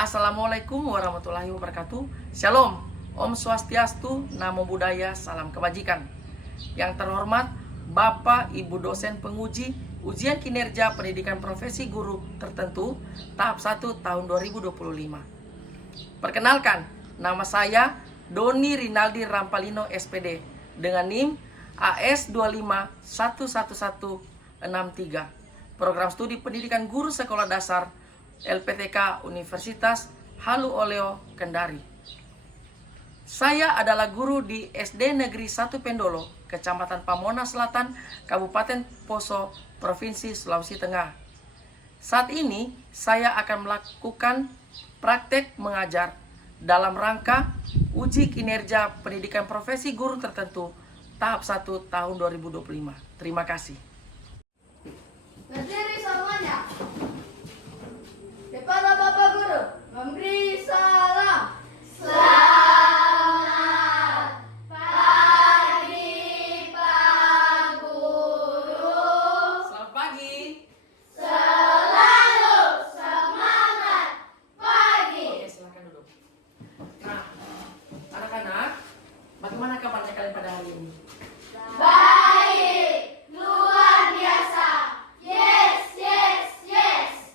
Assalamualaikum warahmatullahi wabarakatuh. Shalom, Om Swastiastu, Namo Buddhaya, salam kebajikan. Yang terhormat Bapak Ibu dosen penguji ujian kinerja pendidikan profesi guru tertentu tahap 1 tahun 2025. Perkenalkan, nama saya Doni Rinaldi Rampalino SPD dengan NIM AS2511163. Program Studi Pendidikan Guru Sekolah Dasar LPTK Universitas Halu Oleo Kendari. Saya adalah guru di SD Negeri 1 Pendolo, Kecamatan Pamona Selatan, Kabupaten Poso, Provinsi Sulawesi Tengah. Saat ini saya akan melakukan praktek mengajar dalam rangka uji kinerja pendidikan profesi guru tertentu tahap 1 tahun 2025. Terima kasih. Berdiri semuanya. Kepada Bapak Guru, memberi salam. Selamat pagi, Pak Guru. Selamat pagi. Selalu semangat pagi. Oke, silakan duduk. Nah, anak-anak, bagaimana kabarnya kalian pada hari ini? Baik, luar biasa. Yes.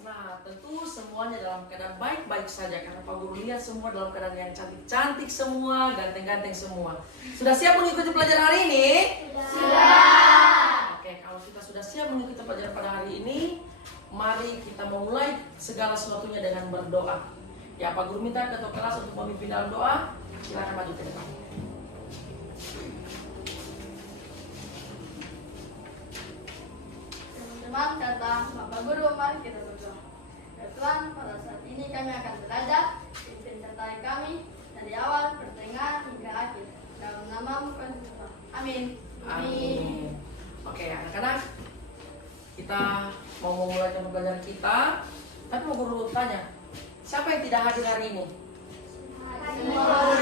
Nah, tentu semuanya dalam keadaan baik-baik saja karena Pak Guru lihat semua dalam keadaan yang cantik-cantik semua, ganteng-ganteng semua. Sudah siap mengikuti pelajaran hari ini? Sudah. Oke, kalau kita sudah siap mengikuti pelajaran pada hari ini, mari kita memulai segala sesuatunya dengan berdoa. Ya, Pak Guru minta ketua kelas untuk memimpin dalam doa. Silakan maju ke depan. Teman-teman kata Bapak Guru, mari kita berdoa. Ya Tuhan, pada saat ini kami akan belajar, pimpin sertai kami dari awal, pertengahan hingga akhir. Dalam nama-Mu kami berdoa. Amin. Amin. Oke, anak-anak, kita mau memulai pembelajaran kita. Tapi mau Guru tanya, siapa yang tidak hadir hari ini?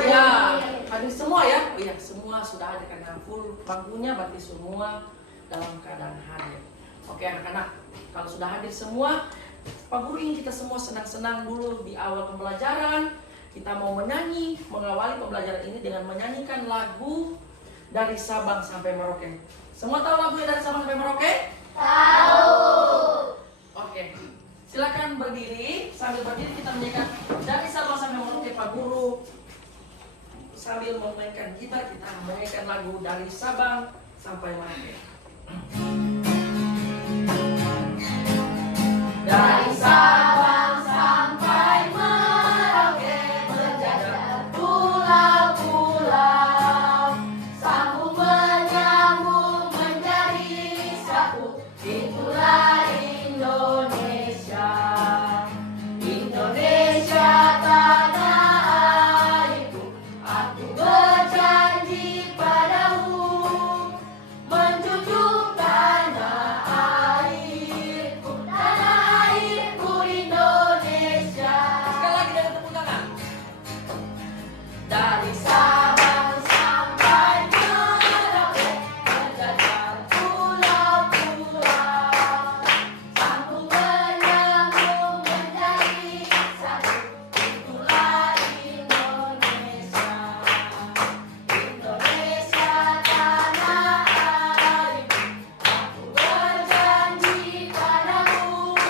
Ya, hadir semua ya? Oh iya, semua sudah hadir karena full bangkunya, berarti semua dalam keadaan hadir. Oke anak-anak, kalau sudah hadir semua, Pak Guru ingin kita semua senang-senang dulu di awal pembelajaran. Kita mau menyanyi, mengawali pembelajaran ini dengan menyanyikan lagu Dari Sabang Sampai Merauke. Semua tahu lagunya Dari Sabang Sampai Merauke? Tahu. Oke, silakan berdiri. Sambil berdiri kita menyanyikan Dari Sabang Sampai Merauke. Pak Guru sambil memainkan gitar, kita menyanyikan lagu Dari Sabang Sampai Merauke. Dari Sabang sampai Merauke, menjajah pulau-pulau, sambung menyambung menjadi satu. Itulah Indonesia, Indonesia tanah airku. Aku berjanji padamu, menjunjung tanah airku, tanah airku Indonesia. Sekali lagi dengan tepuk tangan. Dari Sabang sampai Merauke, menjajah pulau-pulau, sambung menyambung menjadi satu. Itulah Indonesia, Indonesia tanah airku. Aku berjanji padamu,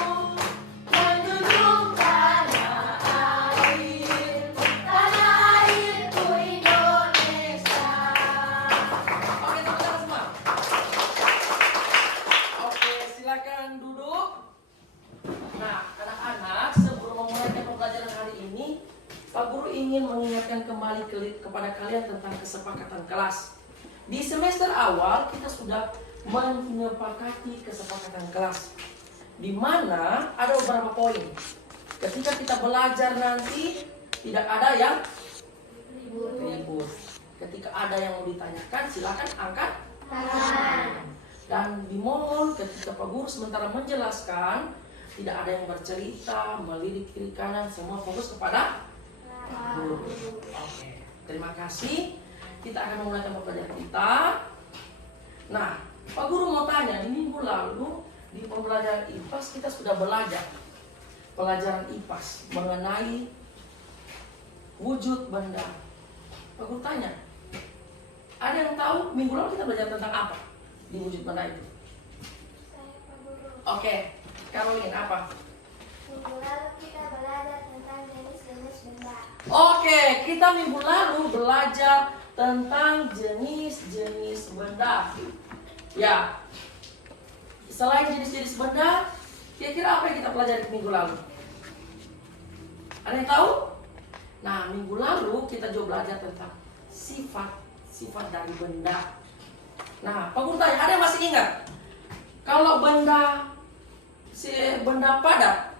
menjunjung tanah airku, tanah airku Indonesia. Oke, tepuk tangan semua. Oke, silakan duduk. Nah, anak-anak, sebelum memulai pembelajaran hari ini, Pak Guru ingin mengingatkan kembali kepada kalian tentang kesepakatan kelas. Di semester awal kita sudah menyepakati kesepakatan kelas, di mana ada beberapa poin. Ketika kita belajar nanti tidak ada yang ribut. Ketika ada yang mau ditanyakan, silakan angkat tangan. Dan dimohon ketika Pak Guru sementara menjelaskan, tidak ada yang bercerita, melirik kiri kanan, semua fokus kepada guru. Oke, terima kasih. Kita akan memulai pembelajaran kita. Nah, Pak Guru mau tanya, di minggu lalu di pembelajaran IPAS kita sudah belajar pelajaran IPAS mengenai wujud benda. Pak Guru tanya, ada yang tahu minggu lalu kita belajar tentang apa di wujud benda itu? Saya Pak Guru. Oke, Caroline apa? Minggu lalu kita belajar tentang jenis-jenis benda. Oke, kita minggu lalu belajar tentang jenis-jenis benda. Ya, selain jenis-jenis benda, kira-kira apa yang kita pelajari minggu lalu? Ada yang tahu? Nah, minggu lalu kita juga belajar tentang sifat dari benda. Nah, Pak Guru tanya, ada yang masih ingat? Kalau benda padat,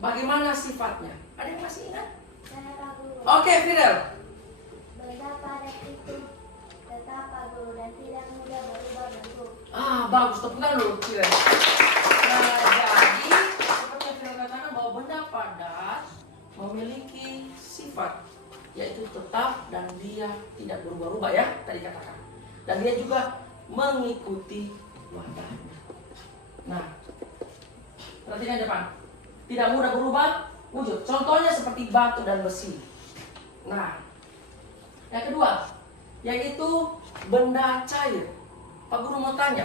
bagaimana sifatnya? Ada yang masih ingat? Saya Pak Guru. Oke, Fidel. Benda padat itu tetap Pak Guru dan tidak mudah berubah bentuk. Bagus, tepuk tangan dulu, Fidel. Nah, jadi seperti yang Fidel katakan bahwa benda padat memiliki sifat, yaitu tetap dan dia tidak berubah-ubah ya, tadi katakan. Dan dia juga mengikuti wadahnya. Nah, perhatikan depan. Tidak mudah berubah wujud. Contohnya seperti batu dan besi. Nah, yang kedua, yaitu benda cair. Pak Guru mau tanya,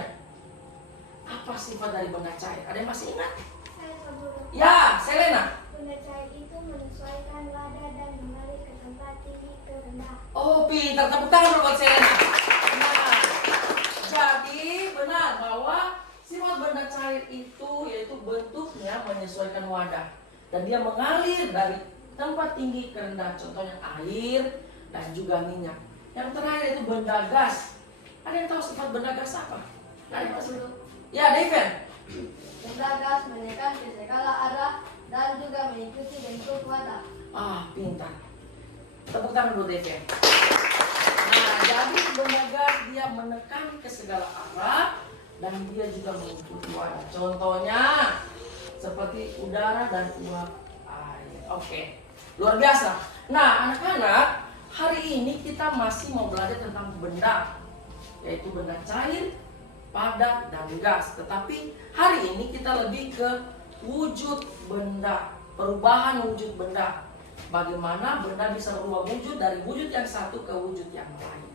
apa sifat dari benda cair? Ada yang masih ingat? Saya Pak Guru. Ya, Selena. Benda cair itu menyesuaikan wadah dan mengalir ke tempat tinggi ke rendah. Oh, pintar. Tepuk tangan dulu buat Selena. Nah, jadi benar bahwa sifat benda cair itu yaitu bentuknya menyesuaikan wadah. Dan dia mengalir dari tempat tinggi ke rendah. Contohnya air dan juga minyak. Yang terakhir itu benda gas. Ada yang tahu sifat benda gas apa? Ada yang masih tahu? Ya, David. Benda gas menekan ke segala arah dan juga mengikuti bentuk wadah. Pintar. Tepuk tangan dulu, David. Nah, jadi benda gas dia menekan ke segala arah dan dia juga mengikuti wadah. Contohnya seperti udara dan uap air. Oke, luar biasa. Nah, anak-anak, hari ini kita masih mau belajar tentang benda, yaitu benda cair, padat, dan gas. Tetapi hari ini kita lebih ke wujud benda, perubahan wujud benda. Bagaimana benda bisa berubah wujud dari wujud yang satu ke wujud yang lain.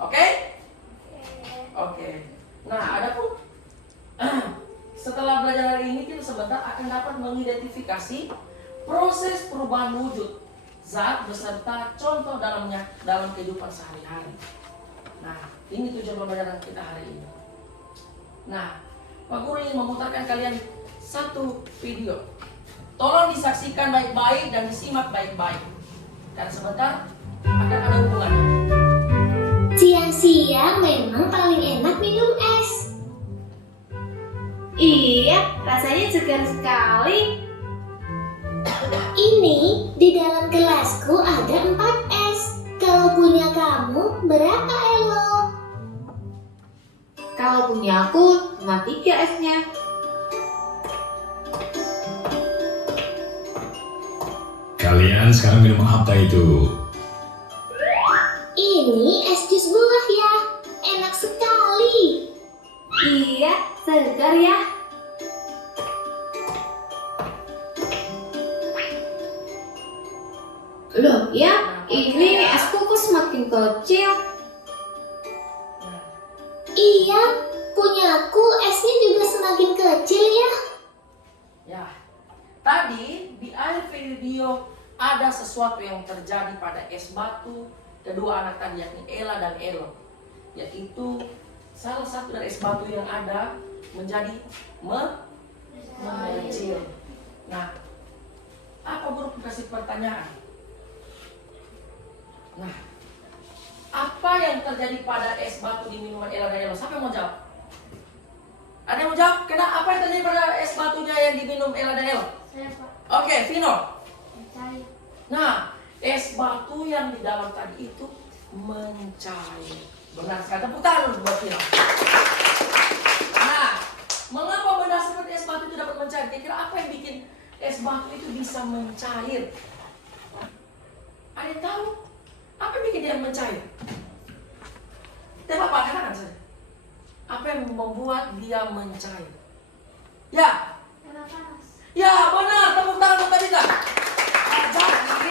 Oke? Oke. Nah, adapun setelah belajar hari ini kita sebentar akan dapat mengidentifikasi proses perubahan wujud zat beserta contoh dalamnya dalam kehidupan sehari-hari. Nah, ini tujuan pembelajaran kita hari ini. Nah, Pak Guru ingin memutarkan kalian satu video. Tolong disaksikan baik-baik dan disimak baik-baik. Dan sebentar akan ada hubungannya. Siang-siang memang paling enak minum es. Iya, rasanya segar sekali. Ini di dalam gelasku ada 4 es. Kalau punya kamu, berapa Elo? Kalau punya aku cuma 3 esnya. Kalian sekarang minum apa itu? Ini es jus buah ya. Enak sekali. Iya, segar ya. Loh ya, ini es kuku semakin kecil. Iya, punyaku esnya juga semakin kecil ya. Ya, tadi di akhir video ada sesuatu yang terjadi pada es batu kedua anak tadi, yakni Ella dan Elo. Yaitu salah satu dari es batu yang ada menjadi mengecil. Nah, apa Guru kasih pertanyaan? Nah, apa yang terjadi pada es batu di minuman Ella dan Elo? Siapa yang mau jawab? Ada yang mau jawab? Apa yang terjadi pada es batunya yang diminum Ella dan Elo? Saya Pak. Oke, Vino. Cair. Nah, es batu yang di dalam tadi itu mencair. Benar sekali. Tepuk tangan buat Vino. Nah, mengapa benda seperti es batu itu dapat mencair? Kira-kira apa yang bikin es batu itu bisa mencair? Ada yang tahu? Apa yang bikin dia mencair? Tidak apa-apa, katakan saja. Apa yang membuat dia mencair? Ya, Karena panas. ya benar. Tepuk tangan buat Tabita. Jadi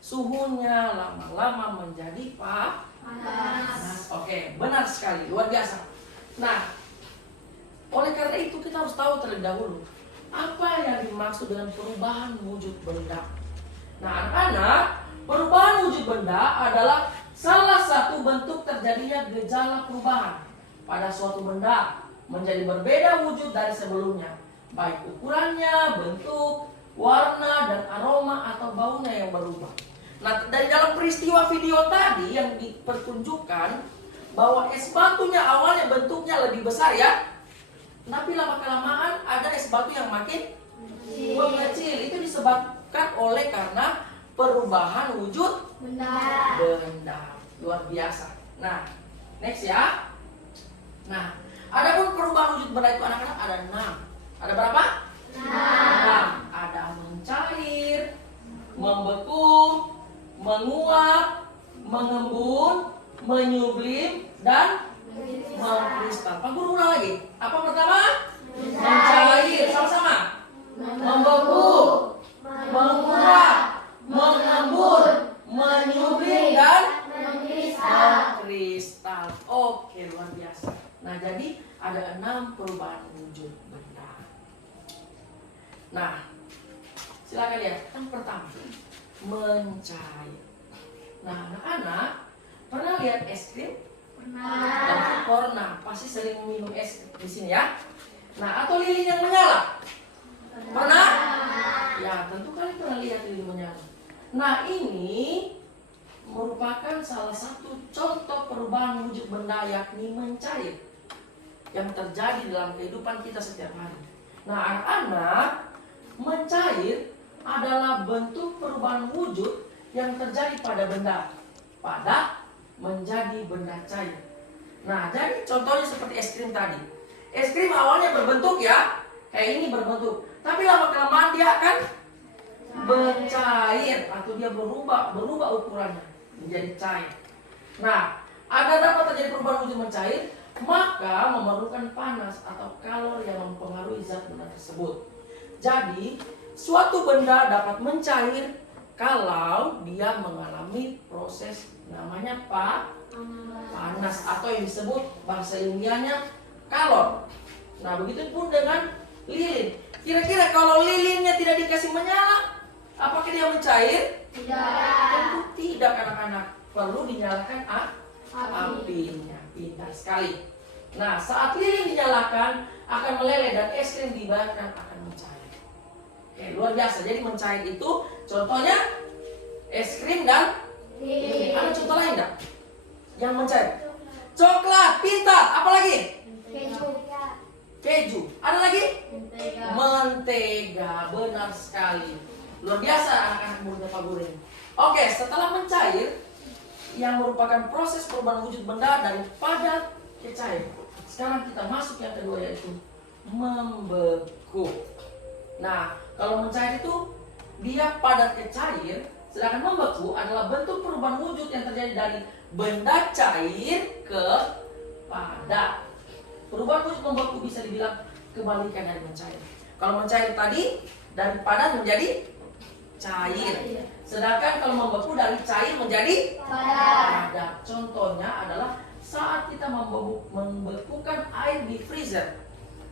suhunya lama-lama menjadi panas. Oke, benar sekali, luar biasa. Nah, oleh karena itu kita harus tahu terlebih dahulu apa yang dimaksud dengan perubahan wujud benda. Nah, anak-anak, perubahan wujud benda adalah salah satu bentuk terjadinya gejala perubahan pada suatu benda menjadi berbeda wujud dari sebelumnya, baik ukurannya, bentuk, warna, dan aroma atau baunya yang berubah. Nah, dari dalam peristiwa video tadi yang dipertunjukkan bahwa es batunya awalnya bentuknya lebih besar ya, tapi lama-kelamaan ada es batu yang makin mengecil. Itu disebabkan oleh karena perubahan wujud Benda. benda. Luar biasa. Nah, next ya. Nah, adapun perubahan wujud benda itu anak-anak ada 6. Ada berapa? 6. Ada mencair, membeku, menguap, mengembun, menyublim, dan mengkristal. Pak Guru ulang lagi. Apa pertama? Mencair. Sama-sama. Membeku, menguap, mengembun, menyublim, dan mengkristal. Oke, luar biasa. Nah, jadi ada 6 perubahan wujud benda. Nah, silakan lihat. Yang pertama, mencair. Nah, anak-anak pernah lihat es krim? Dan pernah, pasti sering minum es di sini ya. Nah, atau lilin yang menyala? Pernah? Ya, tentu kali pernah lihat lilin menyala. Nah, ini merupakan salah satu contoh perubahan wujud benda, yakni mencair, yang terjadi dalam kehidupan kita setiap hari. Nah, anak-anak, mencair adalah bentuk perubahan wujud yang terjadi pada benda padat menjadi benda cair. Nah, jadi contohnya seperti es krim tadi. Es krim awalnya berbentuk ya, kayak ini berbentuk. Tapi lama-kelamaan dia akan mencair atau dia berubah ukurannya menjadi cair. Nah, agar dapat terjadi perubahan wujud mencair, maka memerlukan panas atau kalor yang mempengaruhi zat benda tersebut. Jadi, suatu benda dapat mencair kalau dia mengalami proses namanya panas atau yang disebut bahasa ilmiahnya kalor. Nah, begitu pun dengan lilin. Kira-kira kalau lilinnya tidak dikasih menyala, apakah dia mencair? Tidak. Tentu tidak, anak-anak. Perlu dinyalakan apinya. Pintar sekali. Nah, saat lilin dinyalakan akan meleleh dan es krim dibiarkan akan mencair. Oke, luar biasa. Jadi mencair itu contohnya es krim dan lilin. Ada contoh lain enggak? Yang mencair? Coklat, pintar. Apa lagi? Keju. Ada lagi? Mentega. Benar sekali. Luar biasa anak-anak muda Pak Guru ini. Oke, setelah mencair yang merupakan proses perubahan wujud benda dari padat ke cair. Sekarang kita masuk yang kedua, yaitu membeku. Nah, kalau mencair itu dia padat ke cair, sedangkan membeku adalah bentuk perubahan wujud yang terjadi dari benda cair ke padat. Perubahan wujud membeku bisa dibilang kebalikan dari mencair. Kalau mencair tadi dari padat menjadi cair, sedangkan kalau membeku dari cair menjadi padat. Contohnya adalah saat kita membekukan air di freezer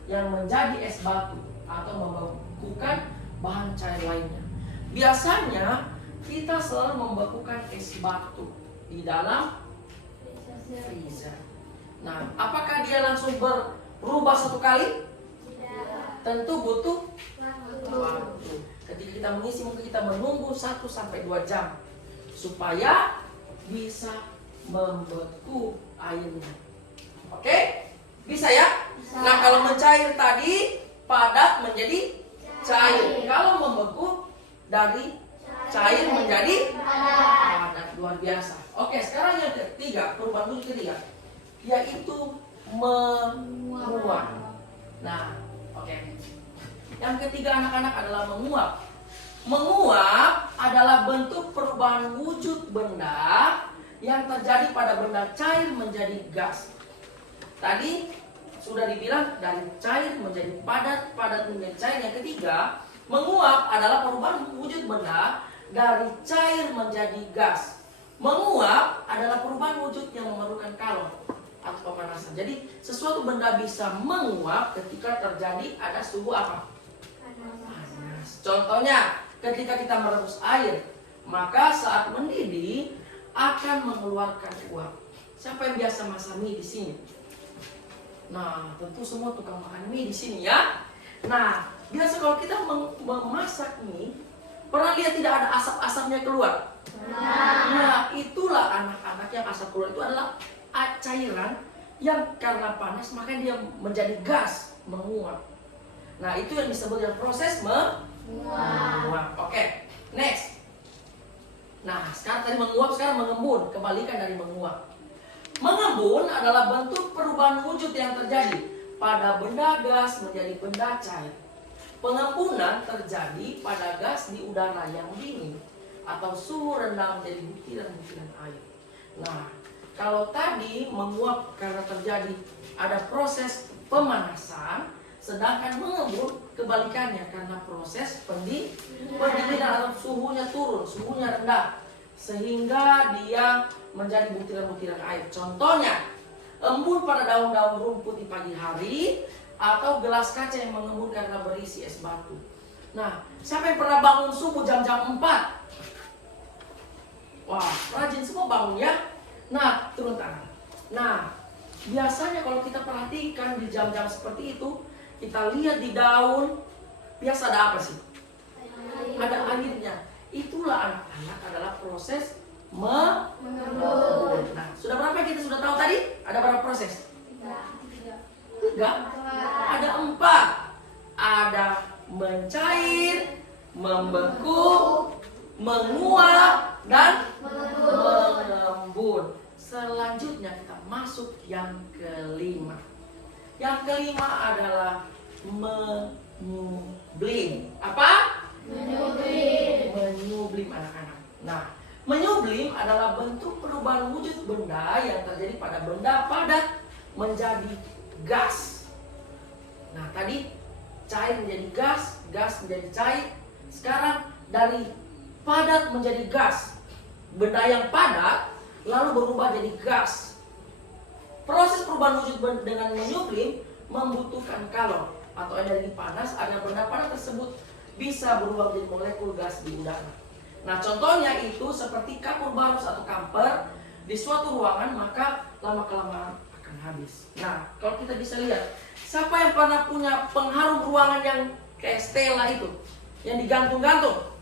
yang menjadi es batu atau membekukan bahan cair lainnya. Biasanya kita selalu membekukan es batu di dalam freezer. Nah, apakah dia langsung berubah satu kali? Tentu butuh waktu. Ketika kita mengisi, mungkin kita menunggu 1-2 jam supaya bisa membeku airnya. Oke? Bisa ya? Bisa. Nah, kalau mencair tadi padat menjadi cair. Kalau membeku dari cair menjadi padat. Luar biasa. Oke, sekarang yang ketiga, perubahan wujud ketiga, yaitu menguap. Nah, oke. Yang ketiga anak-anak adalah menguap. Menguap adalah bentuk perubahan wujud benda yang terjadi pada benda cair menjadi gas. Tadi sudah dibilang dari cair menjadi padat, padat menjadi cair. Yang ketiga, menguap adalah perubahan wujud benda dari cair menjadi gas. Menguap adalah perubahan wujud yang memerlukan kalor atau pemanasan. Jadi sesuatu benda bisa menguap ketika terjadi ada suhu apa? Panas. Contohnya, ketika kita merebus air, maka saat mendidih akan mengeluarkan uap. Siapa yang biasa masak mie di sini? Nah, tentu semua tukang makan mie di sini ya. Nah, biasa kalau kita memasak mie, pernah lihat tidak ada asap-asapnya keluar? Nah, itulah anak-anak yang asap keluar itu adalah cairan yang karena panas maka dia menjadi gas, menguap. Nah, itu yang disebut dengan proses menguap. Oke, next. Nah, sekarang tadi menguap, sekarang mengembun. Kebalikan dari menguap. Mengembun adalah bentuk perubahan wujud yang terjadi pada benda gas menjadi benda cair. Pengembunan terjadi pada gas di udara yang dingin atau suhu rendah menjadi butiran-butiran air. Nah, kalau tadi menguap karena terjadi ada proses pemanasan, sedangkan mengembun kebalikannya karena proses pendinginan atau suhunya turun, suhunya rendah, sehingga dia menjadi butiran-butiran air. Contohnya, embun pada daun-daun rumput di pagi hari, atau gelas kaca yang mengembun karena berisi es batu. Nah, siapa yang pernah bangun subuh jam-jam 4? Wah, rajin semua bangun ya. Nah, turun tangan. Nah, biasanya kalau kita perhatikan di jam-jam seperti itu, kita lihat di daun, biasa ada apa sih? Ada airnya. Itulah anak-anak adalah proses mengembun. Nah, sudah berapa kita sudah tahu tadi? Ada berapa proses? 3. Ada 4. Ada mencair, membeku, menguap, dan mengembun. Selanjutnya kita masuk yang kelima. Yang kelima adalah menyublim. Apa? Menyublim anak-anak. Nah, menyublim adalah bentuk perubahan wujud benda yang terjadi pada benda padat menjadi gas. Nah, tadi cair menjadi gas, gas menjadi cair. Sekarang dari padat menjadi gas. Benda yang padat lalu berubah jadi gas. Proses perubahan wujud dengan menyublim membutuhkan kalor atau energi panas agar benda padat tersebut bisa berubah menjadi molekul gas di udara. Nah, contohnya itu seperti kapur barus atau kamper di suatu ruangan, maka lama-kelamaan akan habis. Nah, kalau kita bisa lihat, siapa yang pernah punya pengharum ruangan yang kayak Stella itu, yang digantung-gantung?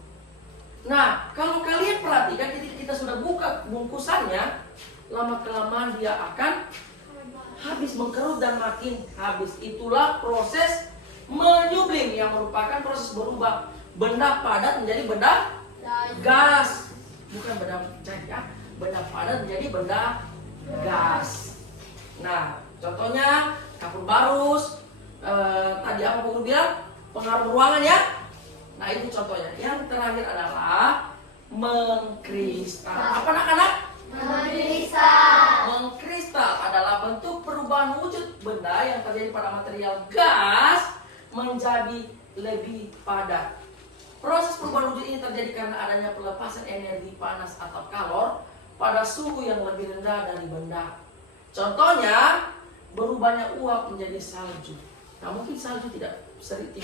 Nah, kalau kalian perhatikan ketika kita sudah buka bungkusannya, lama-kelamaan dia akan habis, mengkerut dan makin habis. Itulah proses menyublim yang merupakan proses berubah benda padat menjadi benda gas. Bukan benda cair ya, benda padat menjadi benda gas. Nah, contohnya kapur barus, tadi apa guru bilang? Pengharum ruangan ya. Nah, itu contohnya. Yang terakhir adalah mengkristal. Apa anak-anak? Mengkristal adalah bentuk perubahan wujud benda yang terjadi pada material gas menjadi lebih padat. Proses perubahan wujud ini terjadi karena adanya pelepasan energi panas atau kalor pada suhu yang lebih rendah dari benda. Contohnya, berubahnya uap menjadi salju. Nah, mungkin salju tidak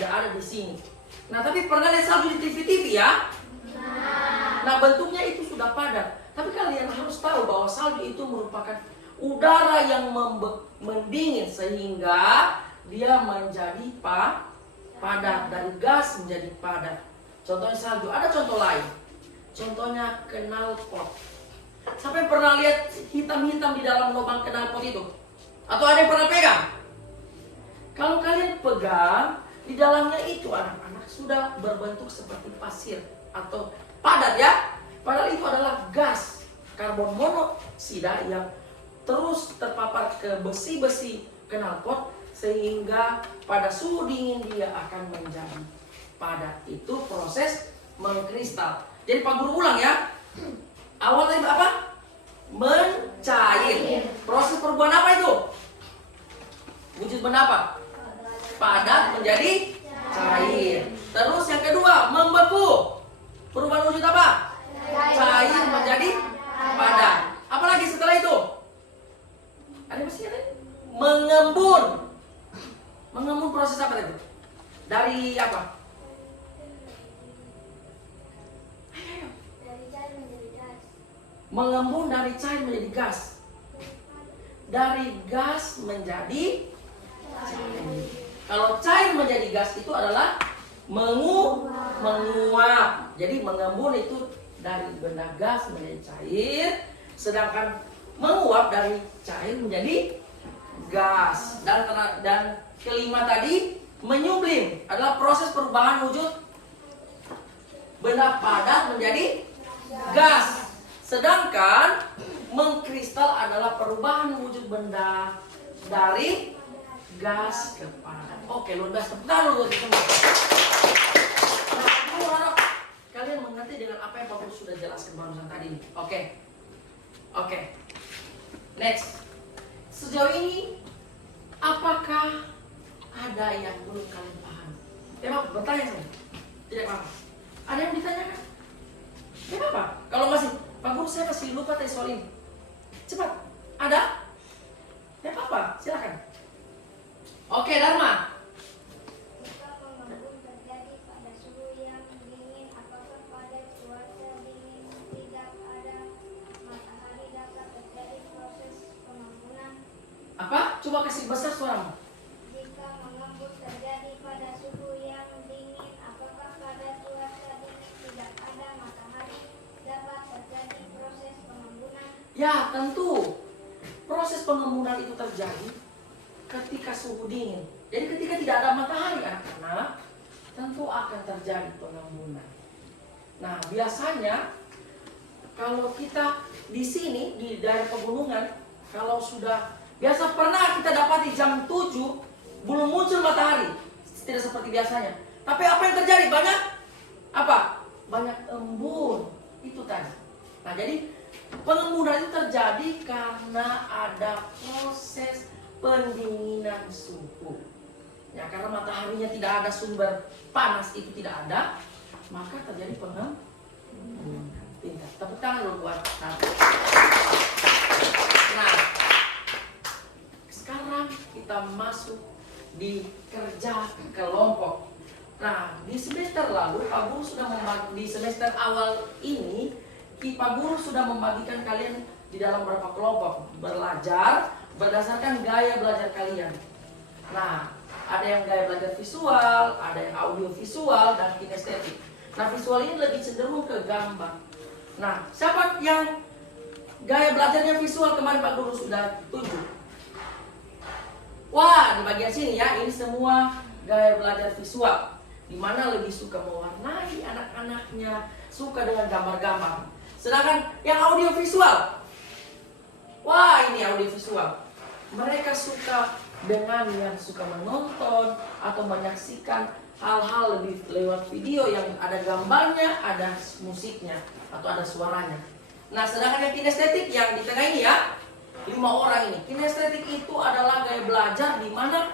ada di sini. Nah, tapi pernah lihat salju di TV-TV ya? Nah, bentuknya itu sudah padat. Tapi kalian harus tahu bahwa salju itu merupakan udara yang mendingin sehingga dia menjadi padat, dari gas menjadi padat. Contohnya salju. Ada contoh lain. Contohnya knalpot. Siapa yang pernah lihat hitam-hitam di dalam lubang knalpot itu? Atau ada yang pernah pegang? Kalau kalian pegang, di dalamnya itu anak-anak sudah berbentuk seperti pasir atau padat ya. Padahal itu adalah gas karbon monoksida yang terus terpapar ke besi-besi knalpot sehingga pada suhu dingin dia akan menjadi padat. Itu proses mengkristal. Jadi Pak Guru ulang ya. Awal tadi apa? Mencair. Proses perubahan apa itu? Wujud benda apa? Padat menjadi cair. Terus yang kedua, membeku. Perubahan wujud apa? Dari apa? Dari cair menjadi gas. Mengembun dari cair menjadi gas. Dari gas menjadi cair. Kalau cair menjadi gas itu adalah menguap. Jadi mengembun itu dari benda gas menjadi cair, sedangkan menguap dari cair menjadi gas. Dan kelima tadi, menyublim adalah proses perubahan wujud benda padat menjadi gas. Sedangkan mengkristal adalah perubahan wujud benda dari gas ke padat. Oke, luar biasa. Tepuk tangan dulu semua. Nah, aku harap kalian mengerti dengan apa yang Pak Guru sudah jelaskan barusan tadi. Oke. Next. Sejauh ini apakah ada yang belum kalian paham? Bertanya saja. Tidak apa-apa. Ada yang ditanyakan? Tidak apa-apa. Kalau masih, Pak Guru saya masih lupa tadi soal ini. Cepat. Ada? Tidak apa-apa. Silakan. Oke, Dharma. Jika pengembun terjadi pada suhu yang dingin, apakah pada cuaca dingin tidak ada matahari dapat terjadi proses pengembunan? Apa? Coba kasih besar suaramu. Jika mengembun terjadi pada suhu yang dingin, apakah pada cuaca dingin tidak ada matahari dapat terjadi proses pengembunan? Ya, tentu. Proses pengembunan itu terjadi ketika suhu dingin. Jadi ketika tidak ada matahari anak-anak, tentu akan terjadi pengembunan. Nah, biasanya kalau kita di sini di daerah pegunungan, kalau sudah biasa pernah kita dapati jam 7 belum muncul matahari, tidak seperti biasanya. Tapi apa yang terjadi? Banyak embun. Itu tadi. Nah, jadi pengembunan itu terjadi karena ada proses pendinginan suhu. Ya, karena mataharinya tidak ada, sumber panas itu tidak ada, maka terjadi pengembunan. Pintar. Tepuk tangan dulu buat Nabi. Nah, sekarang kita masuk di kerja kelompok. Nah, di semester lalu Pak Guru sudah di semester awal ini Pak Guru sudah membagikan kalian di dalam beberapa kelompok belajar berdasarkan gaya belajar kalian. Nah, ada yang gaya belajar visual, ada yang audio visual, dan kinestetik. Nah, visual ini lebih cenderung ke gambar. Nah, siapa yang gaya belajarnya visual kemarin Pak Guru sudah tunjuk? Wah, di bagian sini ya, ini semua gaya belajar visual. Di mana lebih suka mewarnai anak-anaknya, suka dengan gambar-gambar. Sedangkan yang audio visual, wah ini audio visual. Mereka suka dengan yang suka menonton atau menyaksikan hal-hal lebih lewat video yang ada gambarnya, ada musiknya, atau ada suaranya. Nah, sedangkan yang kinestetik yang di tengah ini ya, 5 orang ini. Kinestetik itu adalah gaya belajar di mana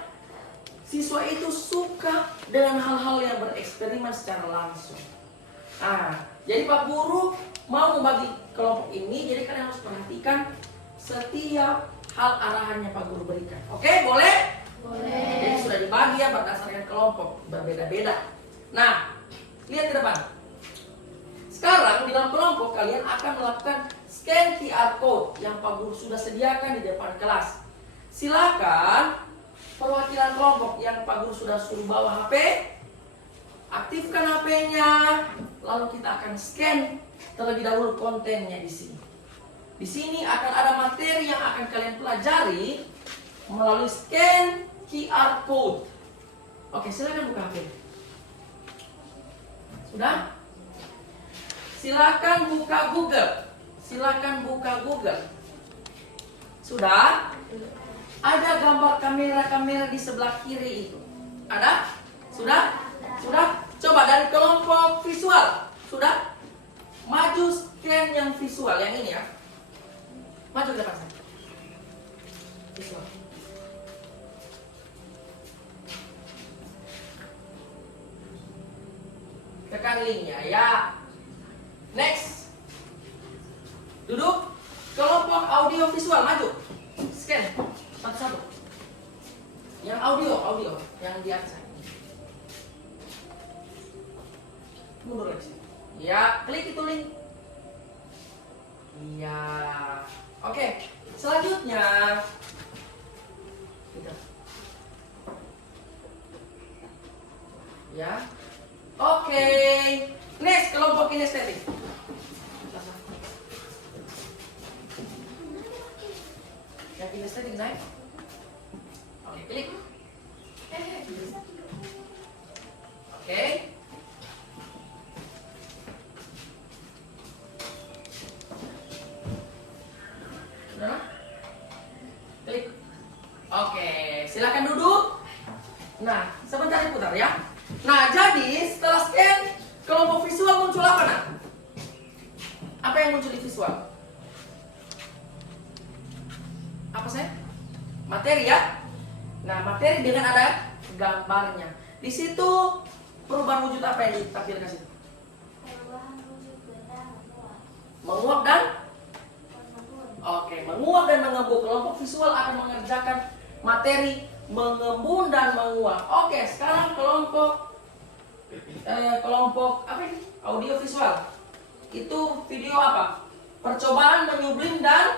siswa itu suka dengan hal-hal yang bereksperimen secara langsung. Nah, jadi Pak Guru mau membagi kelompok ini, jadi kalian harus perhatikan setiap hal arahannya Pak Guru berikan. Oke, boleh? Boleh. Jadi sudah dibagi ya berdasarkan kelompok berbeda-beda. Nah, lihat ke depan. Sekarang di dalam kelompok kalian akan melakukan scan QR code yang Pak Guru sudah sediakan di depan kelas. Silakan perwakilan kelompok yang Pak Guru sudah suruh bawa HP, aktifkan HP-nya, lalu kita akan scan terlebih dahulu kontennya di sini. Di sini akan ada materi yang akan kalian pelajari melalui scan QR code. Oke, silakan buka HP. Sudah? Silakan buka Google. Silakan buka Google. Sudah? Ada gambar kamera-kamera di sebelah kiri itu. Ada? Sudah? Sudah? Coba dari kelompok visual. Sudah? Maju scan yang visual, yang ini ya. Maju ke depan saya. Visual. Tekan linknya ya. Next. Duduk. Kelompok audio visual maju. Scan satu-satu. Yang audio yang di atas. Mundur lagi. Ya, klik itu link. Iya. Oke, selanjutnya kita. Ya. Oke. Next, kelompok kinestetik. Yang kinestetik naik. Oke, klik. Oke. Sudah? Klik. Oke, silakan duduk. Nah, sebentar diputar ya. Nah, jadi setelah scan kelompok visual muncul apa, nak? Apa yang muncul di visual? Apa saya? Materi ya. Nah, materi dengan ada gambarnya. Di situ perubahan wujud apa yang ditampilkan situ? Perubahan wujud benda menguap. Menguap dan Mengembun. Oke, menguap dan mengembun. Kelompok visual akan mengerjakan materi mengembun dan menguap. Oke, sekarang kelompok apa ini? Audio visual. Itu video apa? Percobaan menyublim dan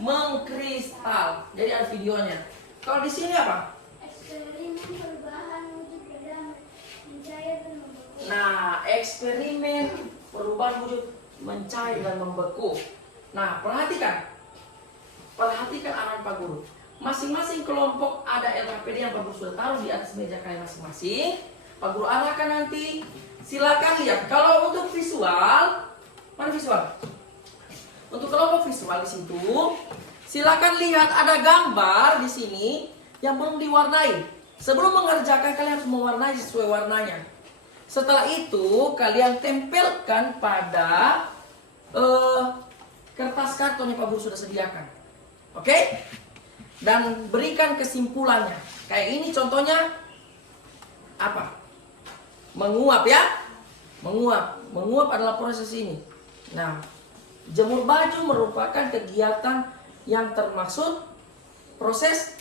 mengkristal. Jadi ada videonya. Kalau di sini apa? Eksperimen perubahan wujud benda mencair dan membeku. Nah, eksperimen perubahan wujud mencair dan membeku. Nah, perhatikan arahan Pak Guru. Masing-masing kelompok ada LKPD yang Pak Guru sudah taruh di atas meja kalian masing-masing. Pak Guru arahkan nanti. Silakan lihat. Kalau untuk visual, mana visual? Untuk kelompok visual di situ, silakan lihat ada gambar di sini yang belum diwarnai. Sebelum mengerjakan kalian harus mewarnai sesuai warnanya. Setelah itu kalian tempelkan pada kertas karton yang Pak Guru sudah sediakan. Oke? Dan berikan kesimpulannya. Kayak ini contohnya apa? Menguap ya. Menguap adalah proses ini. Nah, jemur baju merupakan kegiatan yang termaksud proses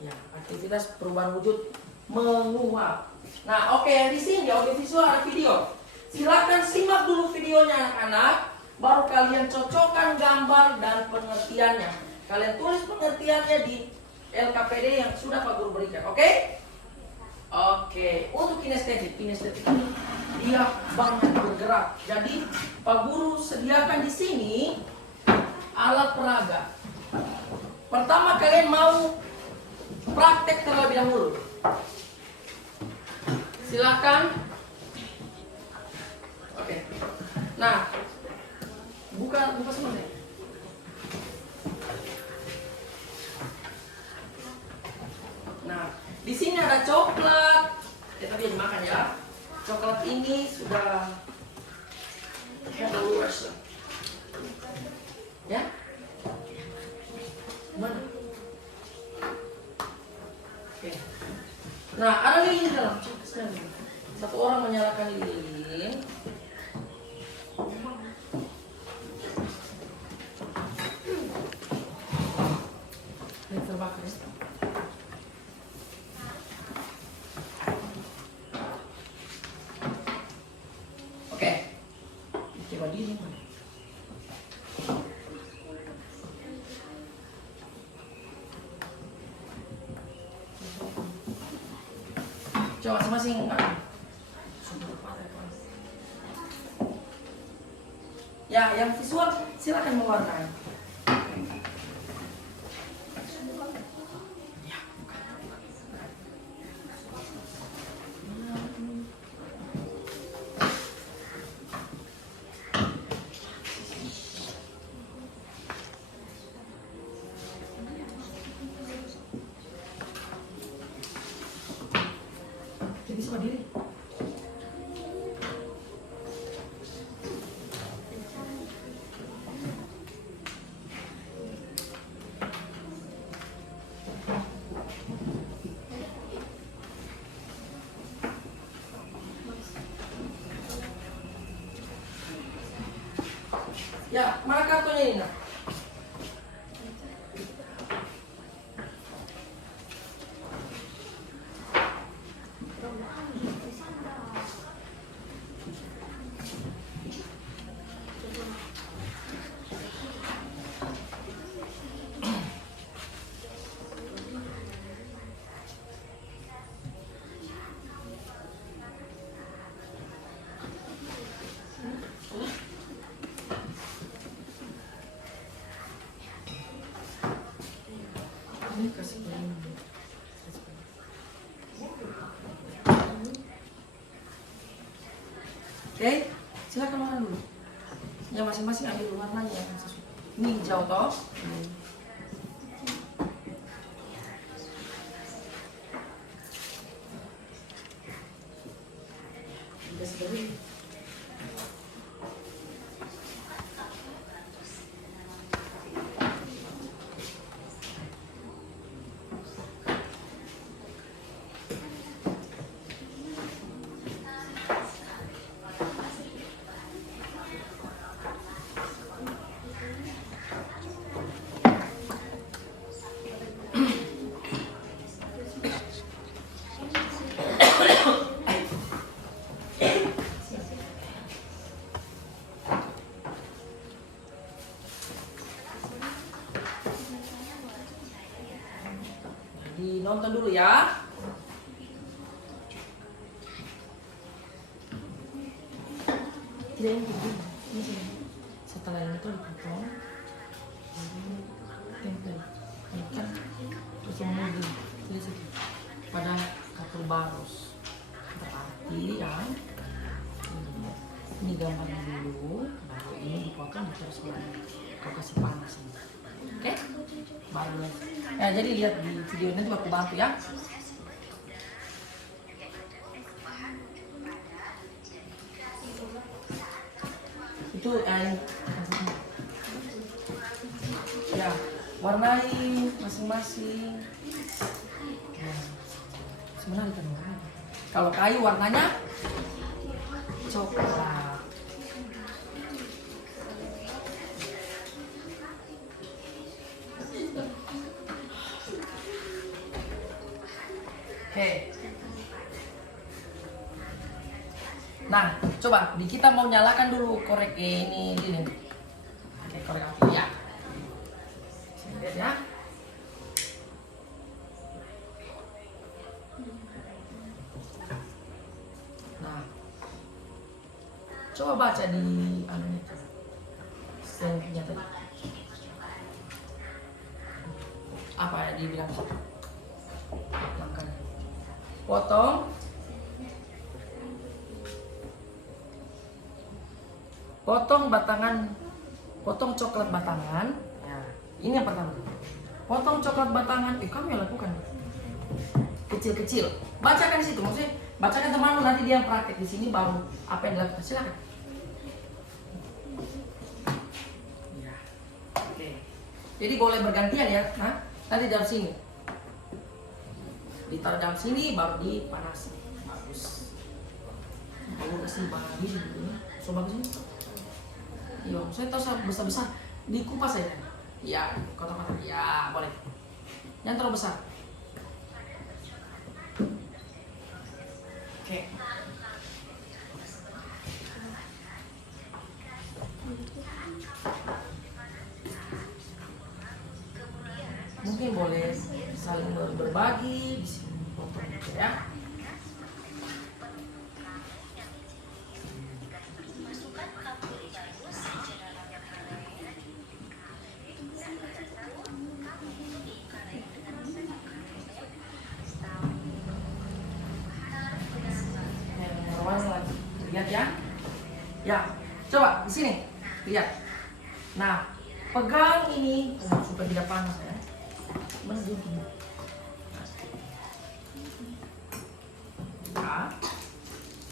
ya, aktivitas perubahan wujud menguap. Nah, oke, di sini audio visual ada video. Silakan simak dulu videonya anak-anak, baru kalian cocokkan gambar dan pengertiannya. Kalian tulis pengertiannya di LKPD yang sudah Pak Guru berikan, oke? Oke, untuk kinestetik ini dia banyak bergerak. Jadi Pak Guru sediakan di sini alat peraga. Pertama kalian mau praktek terlebih dahulu. Silakan. Oke. Nah, buka semua deh. Nah, di sini ada coklat. Tapi dimakan ya. Coklat ini sudah keluar. Ya? Mana? Oke. Nah, ada lilin di dalam. Satu orang menyalakan lilin. Ini terbakar ya. Oke. Coba diri. Coba masing-masing. Ya, yang visual silakan mewarnai. Ya, jadi sama diri. Ya, mana kartunya ini, nak? Oke, silakan makan dulu. Ya masing-masing ambil warnanya yang sesuai. Ini hijau toh. Udah segini. Nonton dulu ya. Tidak yang begini. Ini sini. Setelah ini tuh dipotong. Tempel. Ini kan terus semua di situ. Pada kapur barus. Berarti ya. Ini gambarnya dulu. Baru ini dipotong terus kau kasih panas ini. Oke? Baru. Ya, jadi lihat di video ini tuh aku bantu ya. Itu ya, warnai masing-masing. Ya. Sebenarnya kan warna. Kalau kayu warnanya coklat. Oke. Nah, coba kita mau nyalakan dulu korek ini. Oke, korek api ya. Lihat ya. Nah, coba baca di anunya itu. Sennya tadi. Apa ya dibilang? Langkahnya. Potong batangan, potong coklat batangan. Ya, ini yang pertama. Potong coklat batangan. Kamu yang lakukan kecil-kecil. Bacakan di situ, maksudnya bacakan temanmu, nanti dia praktek di sini baru apa yang dilakukan. Silakan. Ya. Oke. Jadi boleh bergantian ya. Nah, nanti dalam sini. Ditaruh dalam sini baru dipanasi. Bagus. Kalau kasih bagi dulu. Coba ke sini. Iya, saya tahu besar-besar dikupas aja. Iya, kotak-kotak. Ya, boleh. Jangan terlalu besar. Oke. Mungkin boleh saling berbagi di sini potong ya. Lihat ya. Ya, coba di sini. Lihat. Nah, pegang ini supaya tidak panas ya. Benar dulu. Ya.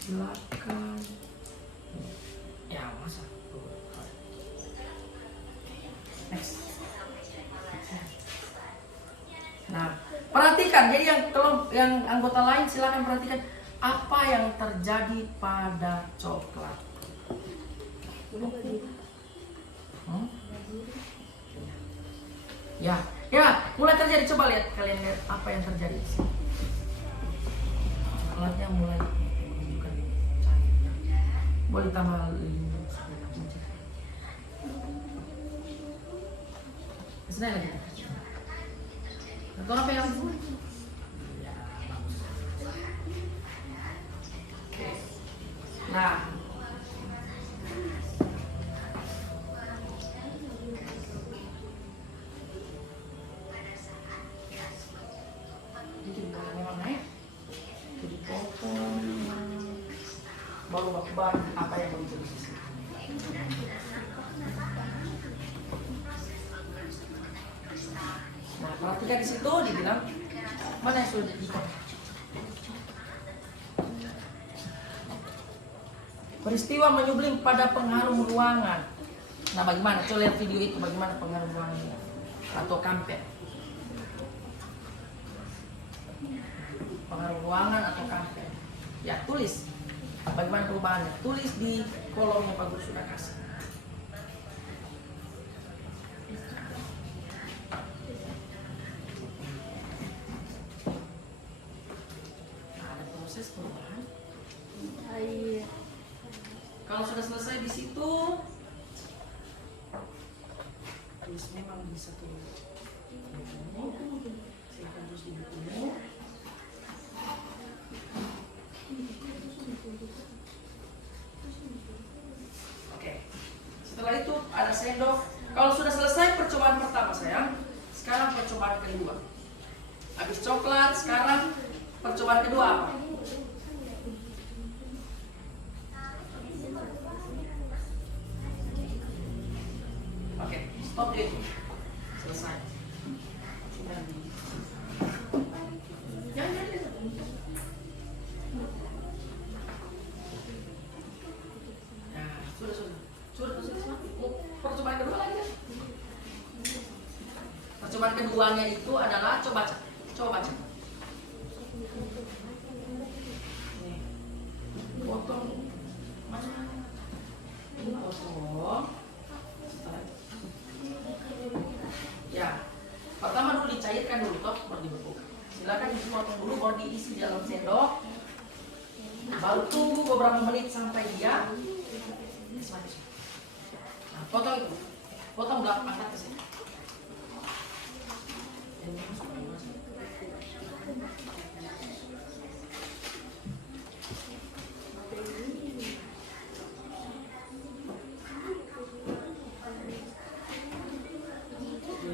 Silakan. Ya, masa. Next. Nah, perhatikan. Jadi yang anggota lain silakan perhatikan apa yang terjadi pada coklat. Ya, mulai terjadi. Coba lihat, kalian lihat apa yang terjadi. Coklatnya mulai menunjukkan cahaya. Boleh tambah 5 cm. Kesini lagi. Atau apa yang nah, dikit warna ya, jadi potong. baru bahan apa yang mau ditulis di sini. Nah, perhatikan di situ dibilang mana yang sudah diikat. Peristiwa menyublim pada pengharum ruangan. Nah, bagaimana? Coba lihat video itu bagaimana pengharum ruangan atau kampet. Pengharum ruangan atau kampet. Ya, tulis. Bagaimana perubahannya? Tulis di kolom yang Pak Guru sudah kasih. Ada proses perubahan. Air. Kalau sudah selesai di situ, terus memang bisa tulis. Silakan terus di bukumu. Oke. Setelah itu ada sendok. Kalau sudah selesai percobaan pertama sayang, sekarang percobaan kedua. Habis coklat, sekarang percobaan kedua apa? Oke, stop dulu. Selesai. Jangan. Nah, sudah. Percobaan kedua lagi kan? Percobaan keduanya itu adalah coba baca. Nih, potong mana? Ini potong. Ya, pertama dulu dicairkan dulu toh, baru dibekukan. Silakan dipotong dulu, baru diisi dalam sendok. Baru tunggu beberapa menit sampai dia semakin. Nah, potong itu, potong belakang angkat ke sini.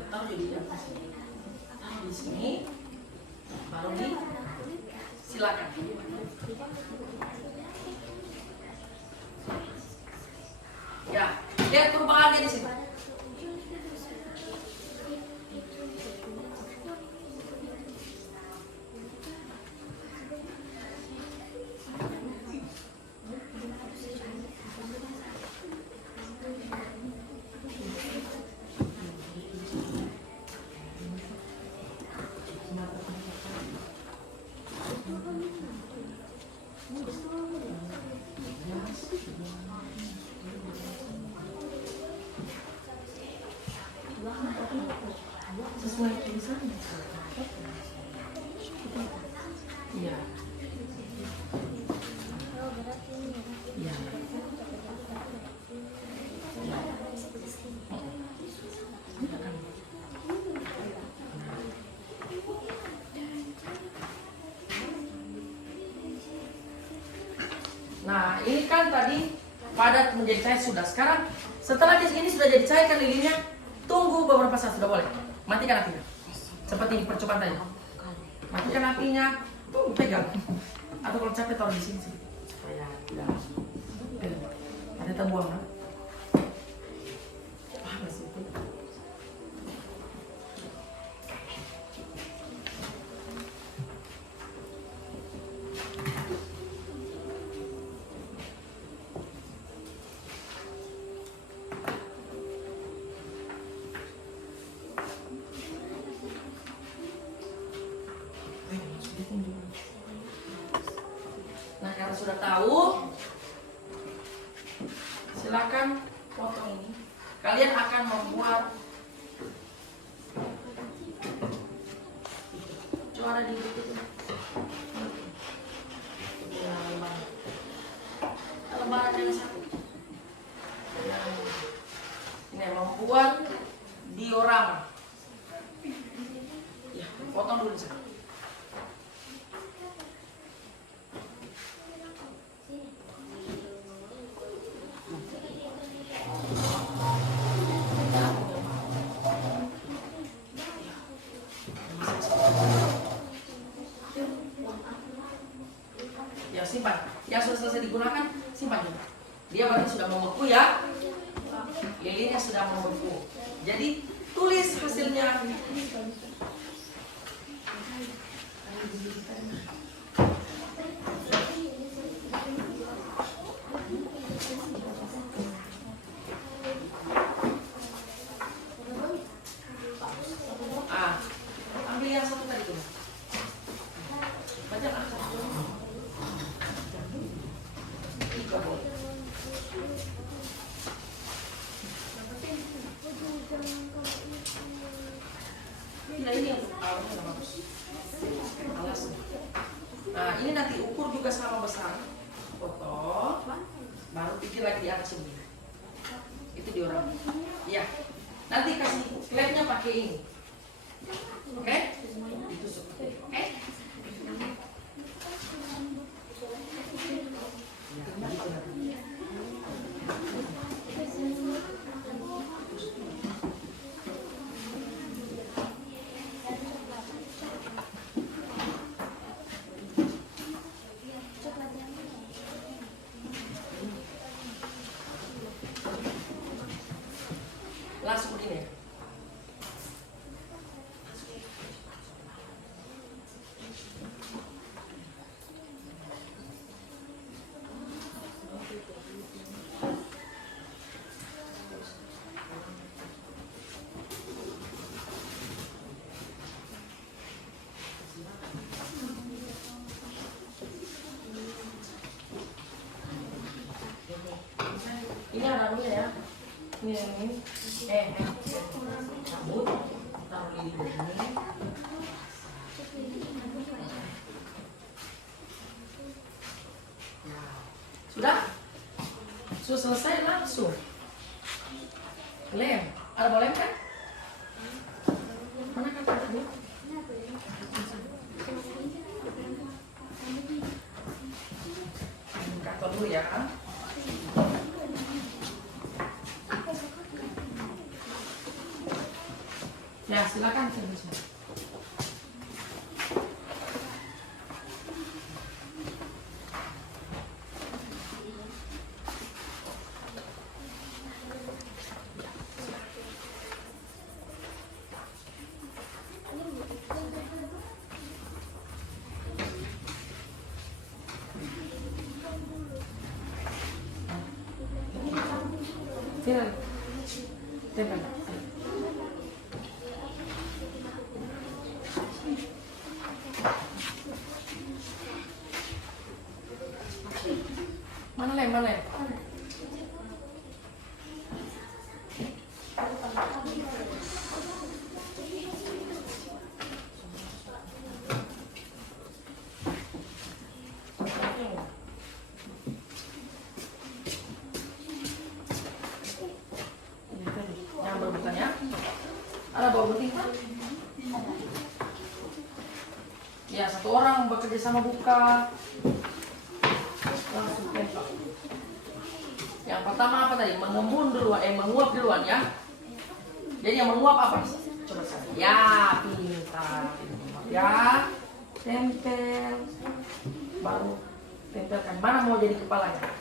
Taruh di atas sini. Taruh di sini. Baru di silakan. Ya, lihat perubahannya di sini. Sesuai tulisannya. Iya. Iya. Nah, ini kan tadi padat menjadi cair sudah. Sekarang setelah di sini sudah jadi cair kan lilinnya, tunggu beberapa saat sudah boleh. Matikan apinya. Seperti di percobaan tadi. Matikan apinya, pegang. Atau kalau capek taruh di sini sih. Supaya tidak ada terbuang. Nah. Panas itu. Nah, kalau sudah tahu, silakan potong ini. Kalian akan membuat coba ada di buku itu. Lembaran yang satu. Ini membuat diorama. Ya, potong dulu saja. Ya, simpan. Yang sudah selesai digunakan silakan simpan juga. Dia berarti sudah membeku ya. Lilinnya sudah membeku. Jadi tulis hasilnya. Ambil yang satu tadi tuh. Baca angka. Tiga boleh. Nah ini yang alasnya bagus. Alas. Nah ini nanti ukur juga sama besar. Foto. Baru pikir lagi di atas ini. Itu diorang. Ya. Nanti kasih klepnya pakai ini. Oke? Ditusuk. Oke? Langsung begini ya. Ini ada anunya ya. Ini yang ini. Cabut. Taruh lilin di sini. Sudah? Sudah selesai langsung. Lem. Ada mau lem kan? Mana kata tadi? Kantor dulu ya. Ya silakan. Tempel. Tempel. Mana lem, mana lem? Yang berbukanya ada bawa gunting Pak? Ya satu orang bekerja sama buka. Langsung tempel. Yang pertama apa tadi? Mengembun duluan, menguap duluan ya. Jadi yang menguap apa? Coba saya. Ya pintar. Ya tempel. Baru tempelkan. Mana mau jadi kepalanya?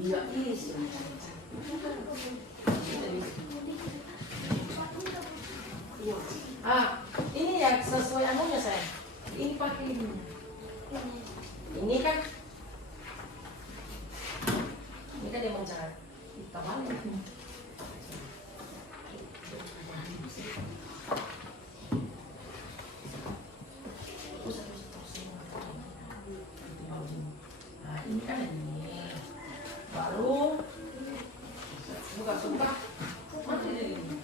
Iya, isi. Ini yang sesuai anunya saya. Ini pakai ini. Ini kan dia mencari. Kita balik. Nah, ini kan ini. Baru buka. Mati dari ini.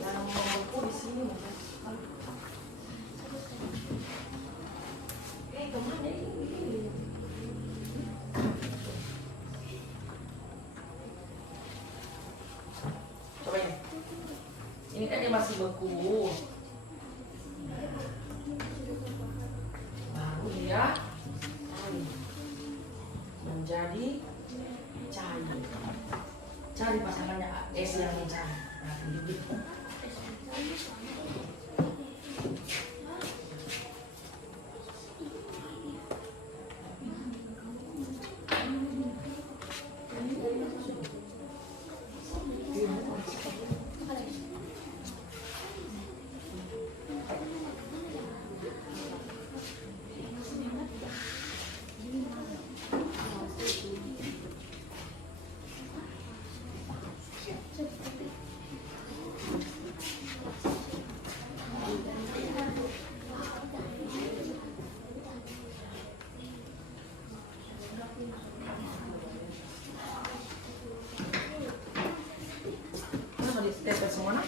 Yang membeku di sini. Kemana ini? Coba ini. Ini kan dia masih beku. dia menjadi cair. Cari pasangannya es yang cair. Nah, gitu. Kenapa ditempel semua nak?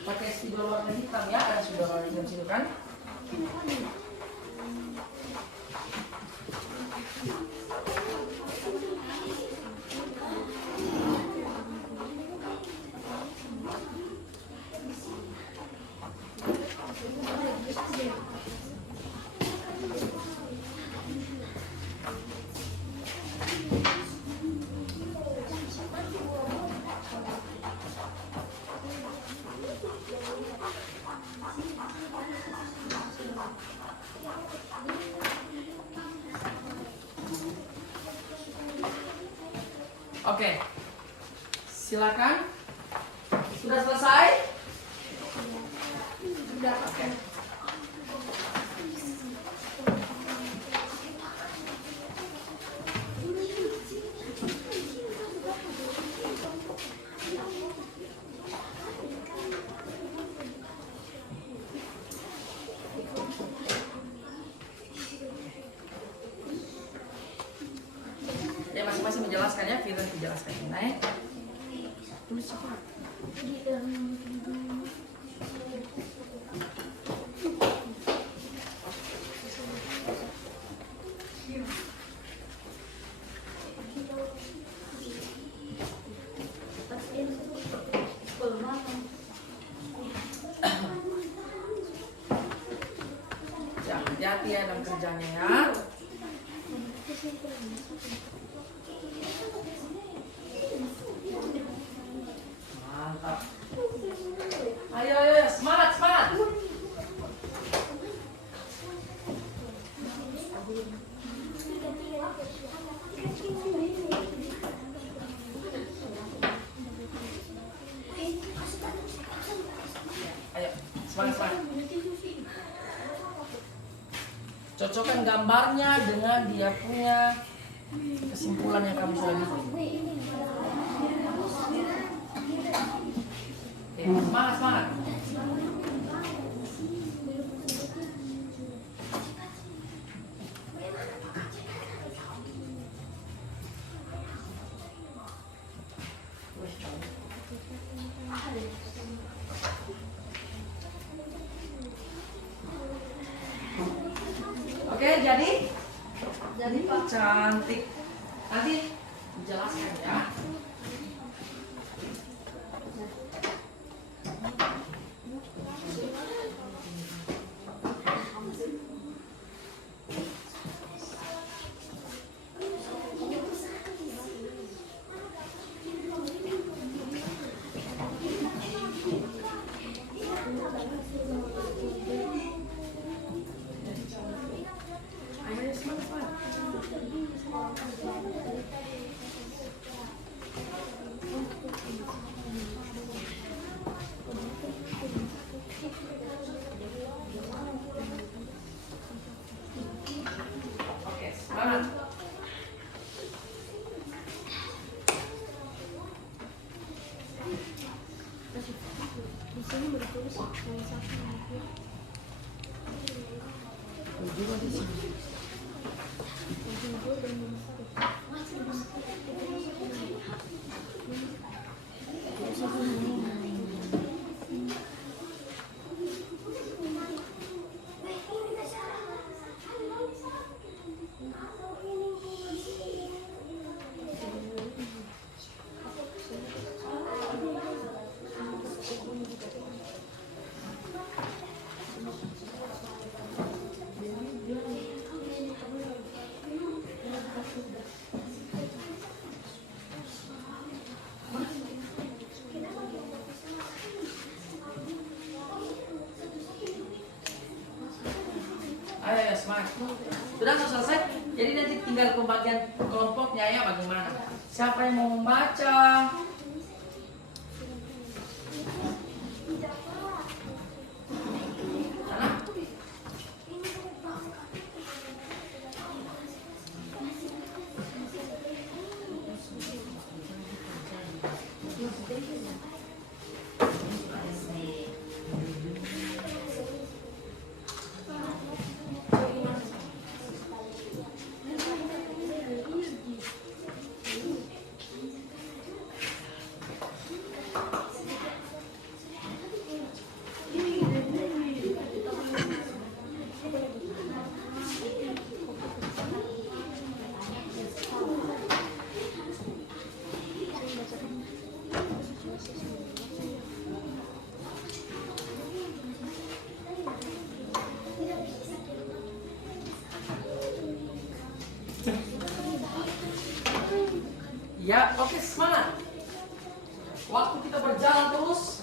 Pakai spidol warna hitam ya, ada spidol warna hitam situ kan? Oke, silakan. Sudah selesai? Sudah. Oke. masih menjelaskan ya, Firdan dijelaskan ini. Ya, hati-hati ya dalam kerjanya ya. Mantap. Ayo, ayo, ayo. Semangat, semangat. Ayo, semangat, semangat. Cocokkan gambarnya dengan dia punya kesimpulan yang kamu sudah bikin. Oke, semangat, semangat. Oke, jadi Pak. cantik. Nanti dijelaskan ya. Ayo, semangat, semangat. Oke, semangat. Ayo, ayo, semangat. Sudah selesai? Jadi nanti tinggal pembagian kelompoknya ya bagaimana. Siapa yang mau membaca? Sana? Ya, oke, semangat. Waktu kita berjalan terus.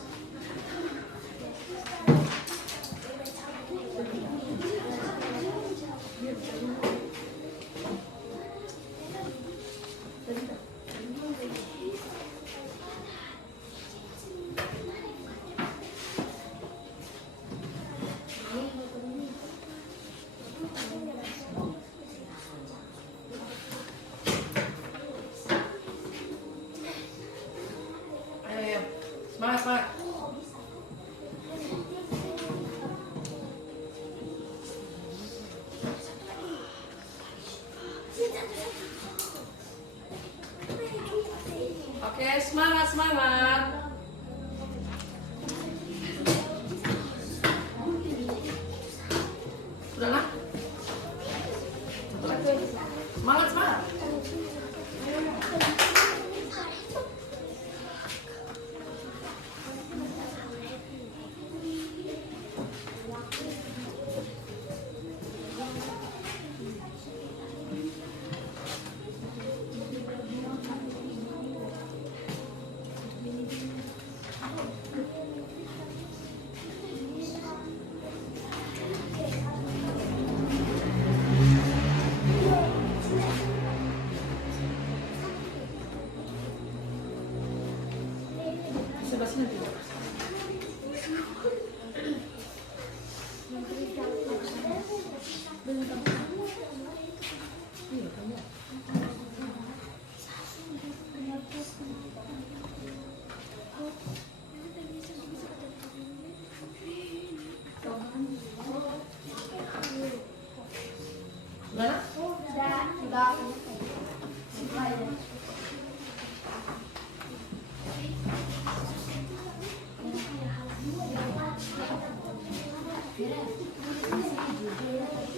Ayo, ayo. Semangat, semangat. semangat, semangat. Sudahlah. Satu lagi. Semangat, semangat. Sebelah sini juga. Mana?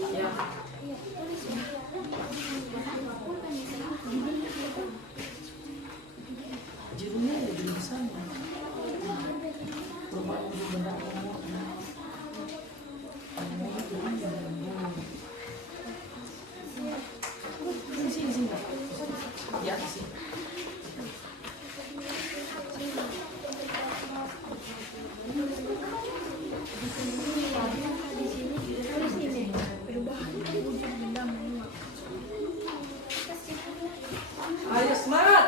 Ya. Judulnya ada di sana. Rumah ibu benda di sini. Ya, di sini. Ayo semangat.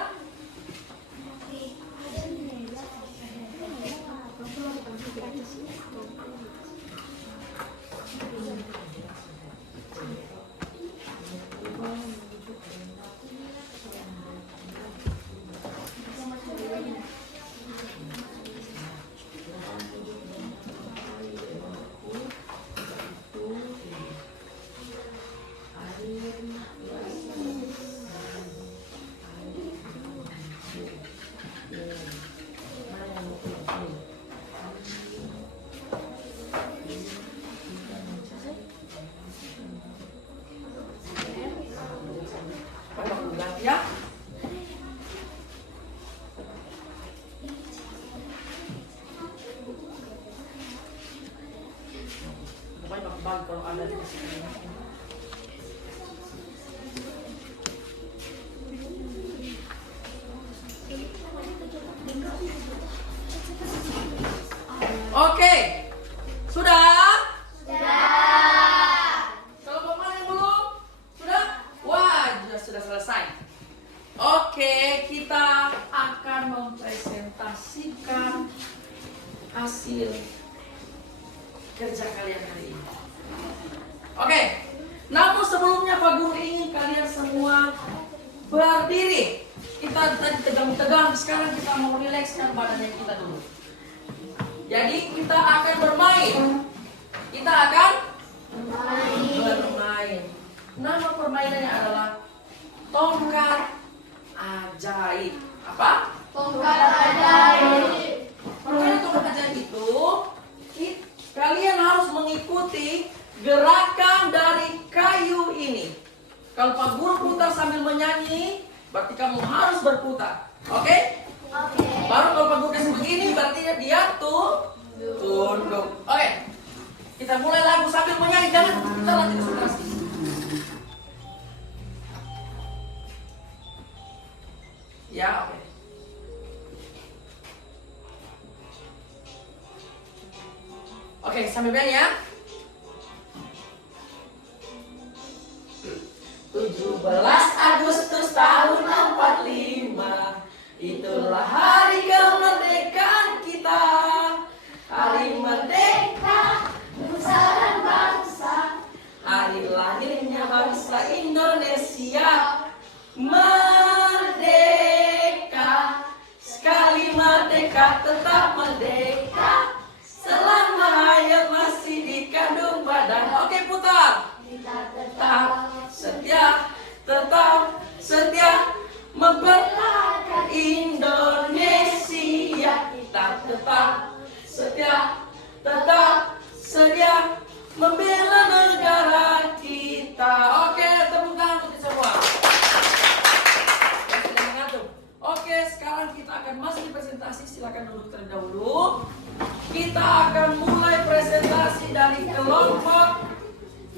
Ya. Banyak banget kalau ada di sini. Oke. Sudah? Kelompok mana yang belum? Sudah? Wah, sudah selesai. Oke, kita akan mempresentasikan hasil kerja kalian hari ini. Oke, namun sebelumnya Pak Guru ingin kalian semua berdiri. Kita tadi tegang-tegang, sekarang kita mau rilekskan badannya kita dulu. Jadi kita akan bermain. Kita akan bermain. Nama permainannya adalah tongkat ajaib. Apa? Tongkat ajaib. Permainan tongkat ajaib itu kalian harus mengikuti gerakan dari kayu ini. Kalau Pak Guru putar sambil menyanyi, berarti kamu harus berputar. Oke? Baru kalau Pak Guru kasih begini, berarti dia tunduk. Oke. Kita mulai lagu sambil menyanyi, jangan kita nanti konsentrasi. Ya, oke. Oke, sambil band ya. 17 Agustus tahun 45, itulah hari kemerdekaan kita. Hari merdeka, nusa dan bangsa. Hari lahirnya bangsa Indonesia. Merdeka, sekali merdeka tetap merdeka. Selama hayat masih dikandung badan. Oke, putar. Tetap setia mempertahankan Indonesia. silakan duduk terlebih dahulu. Kita akan mulai presentasi dari kelompok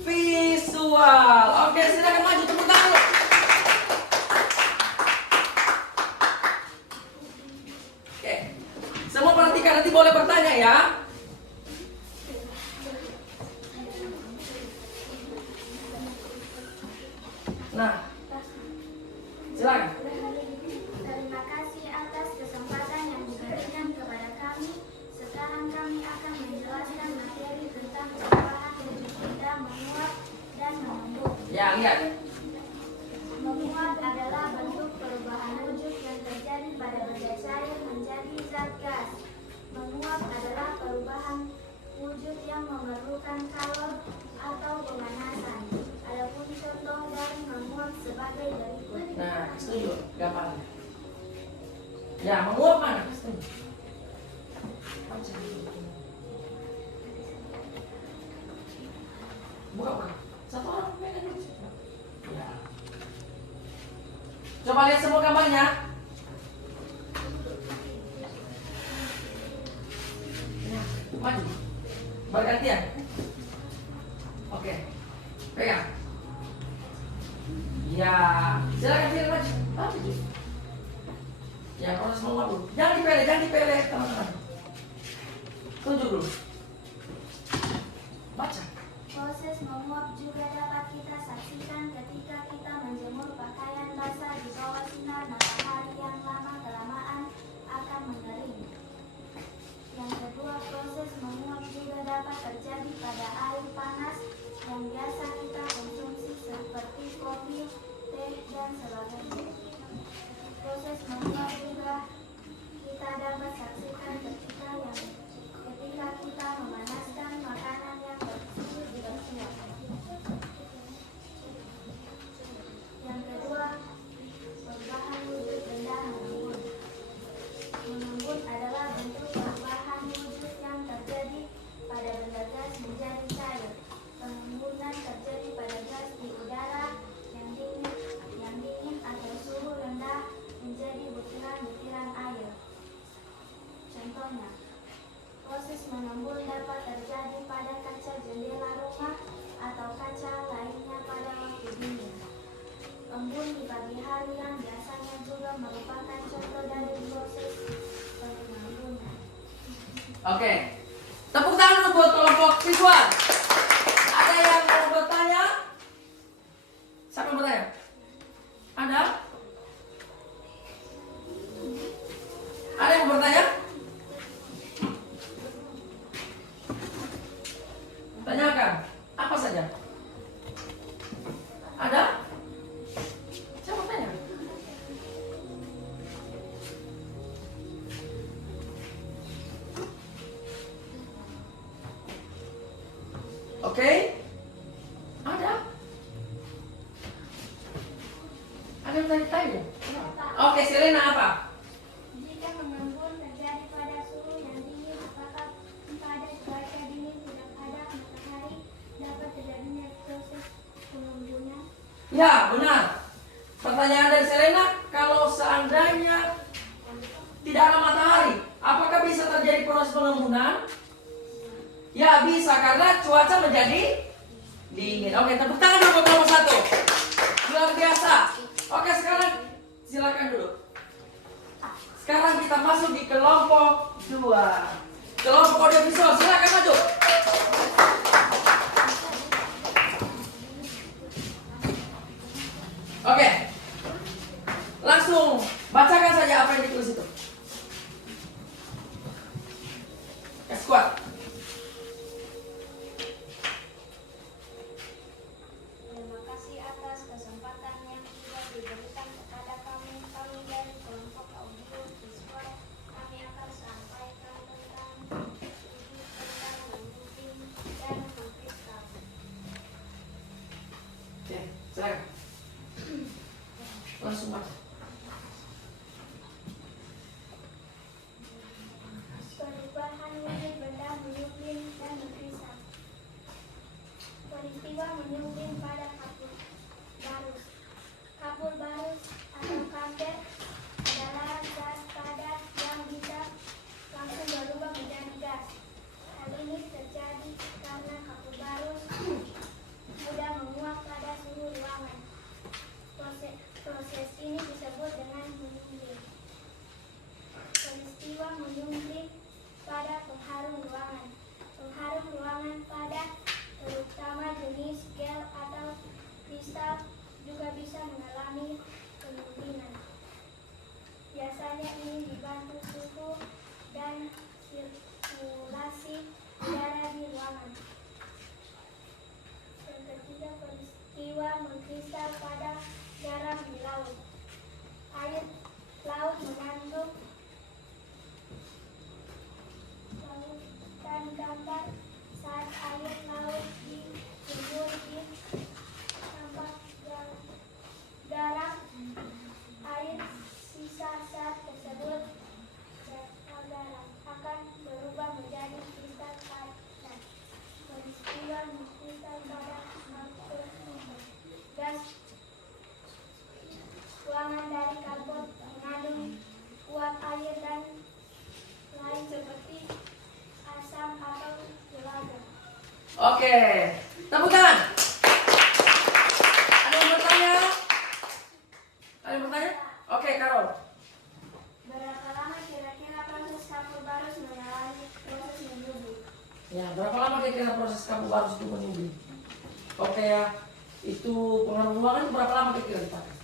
visual. Oke, silakan maju, tepuk tangan dulu. Oke, semua perhatikan, nanti boleh bertanya ya. Nah, silakan. Terima kasih atas kesempatan yang diberikan kepada kami. Sekarang kami akan menjelaskan materi tentang perubahan wujud benda menguap dan mengembung. Ya, lihat. Menguap adalah bentuk perubahan wujud yang terjadi pada benda cair menjadi zat gas. Menguap adalah perubahan wujud yang memerlukan kalor atau pemanasan. Adapun contoh dari menguap sebagai berikut. Nah, setuju, gampang. Ya, menguap mana? Setuju. Buka. Satu orang pegang dulu. Ya. Coba lihat semua gambarnya. Ya, maju. Bergantian. Oke. Pegang. Ya, silakan pilih maju. Maju. Ya, proses menguap dulu. Jangan dipele, teman-teman. Tunjuk dulu. Baca. Proses menguap juga dapat kita saksikan ketika kita menjemur pakaian basah di bawah sinar matahari yang lama-kelamaan akan mengering. Yang kedua, proses menguap juga dapat terjadi pada air panas yang biasa kita konsumsi seperti kopi, teh, dan sebagainya. Proses menguap juga kita dapat saksikan ketika kita memanaskan makanan yang bersuhu di bawah. Yang kedua, perubahan wujud benda mengembun. Mengembun adalah bentuk perubahan wujud yang terjadi pada benda gas menjadi cair. Pengembunan terjadi pada gas di udara yang dingin atau suhu rendah menjadi butiran-butiran air. Contohnya, proses mengembun dapat terjadi pada kaca jendela rumah atau kaca lainnya pada waktu dingin. Embun di pagi hari yang biasanya juga merupakan contoh dari proses pengembunan. Oke. Tepuk tangan dulu buat kelompok visual. Ada yang mau bertanya? Siapa yang bertanya? Ada? Ada yang mau bertanya? Tanyakan. Apa saja? Ada? Siapa tanya? Oke? Ada? Ada yang tanya? Oke, Selena apa? Jika mengembun terjadi pada suhu yang dingin, apakah pada cuaca dingin tidak ada matahari dapat terjadinya proses pengembunan? Ya, benar. Pertanyaan dari Selena, kalau seandainya tidak ada matahari, apakah bisa terjadi proses pengembunan? Ya, bisa karena cuaca menjadi dingin. Oke, tepuk tangan dulu buat nomor 1. Luar biasa. Oke, sekarang silakan duduk. Sekarang kita masuk di kelompok 2. Kelompok audiovisual, silakan maju. Oke. Langsung bacakan saja apa yang ditulis itu. Kuat. Terima kasih atas kesempatan yang sudah diberikan kepada kami dari kelompok audio visual. Kami akan sampaikan tentang studi tentang mendukung dan mengkristal. Oke, silakan. Langsung masuk. Perubahan wujud benda menyuplin dan mengkristal. Peristiwa menyuplin pada kapur barus. Kapur barus atau karpet adalah gas padat yang bisa juga bisa mengalami kemungkinan. Biasanya ini dibantu suhu dan sirkulasi udara di ruangan. Yang ketiga, peristiwa mengkristal pada garam di laut. Air laut mengandung dan gambar saat air laut dijemur di tambah garam, air sisa saat tersebut garam akan berubah menjadi kristal padat. Peristiwa kristal pada gas ruangan dari karbon mengandung uap air dan lain seperti asam atau telaga. Oke, tepuk tangan. Ada yang bertanya? Ada yang bertanya? Oke, Karol. Berapa lama kira-kira proses kapur barus mengalami proses menyubur? Ya, berapa lama kira-kira proses kamu barus itu menyubur? Oke ya, itu pengaruh ruangan berapa lama kira-kira dipakai?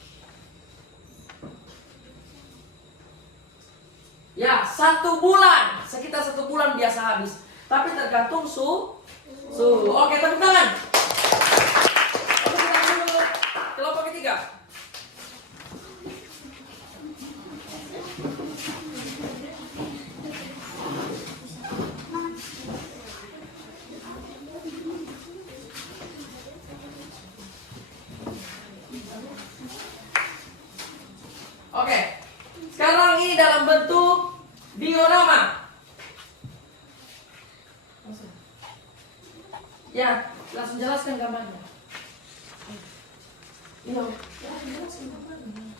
Ya, 1 bulan. Sekitar 1 bulan biasa habis. Tapi tergantung suhu. Oke, tepuk tangan. Oke, kita dulu kelompok ketiga. Oke, sekarang ini dalam bentuk diorama. Ya, langsung jelaskan gambarnya. Iya, jelaskan gambarnya.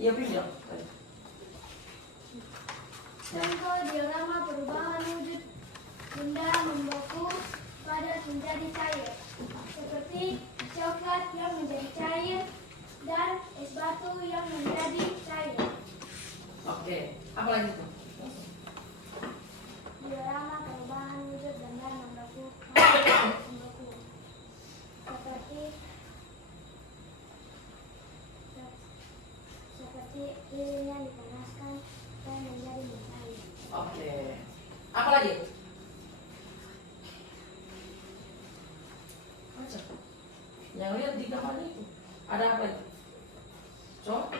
Iya, pinjam. Contoh diorama perubahan wujud benda membeku padat menjadi cair, seperti coklat yang menjadi cair dan es batu yang menjadi cair. Oke, apa lagi tuh? Diorama perubahan wujud benda membeku seperti lilin yang dipanaskan dan menjadi mencair. Oke, apa lagi? Baca. Yang lihat di gambarnya itu ada apa itu? Coba.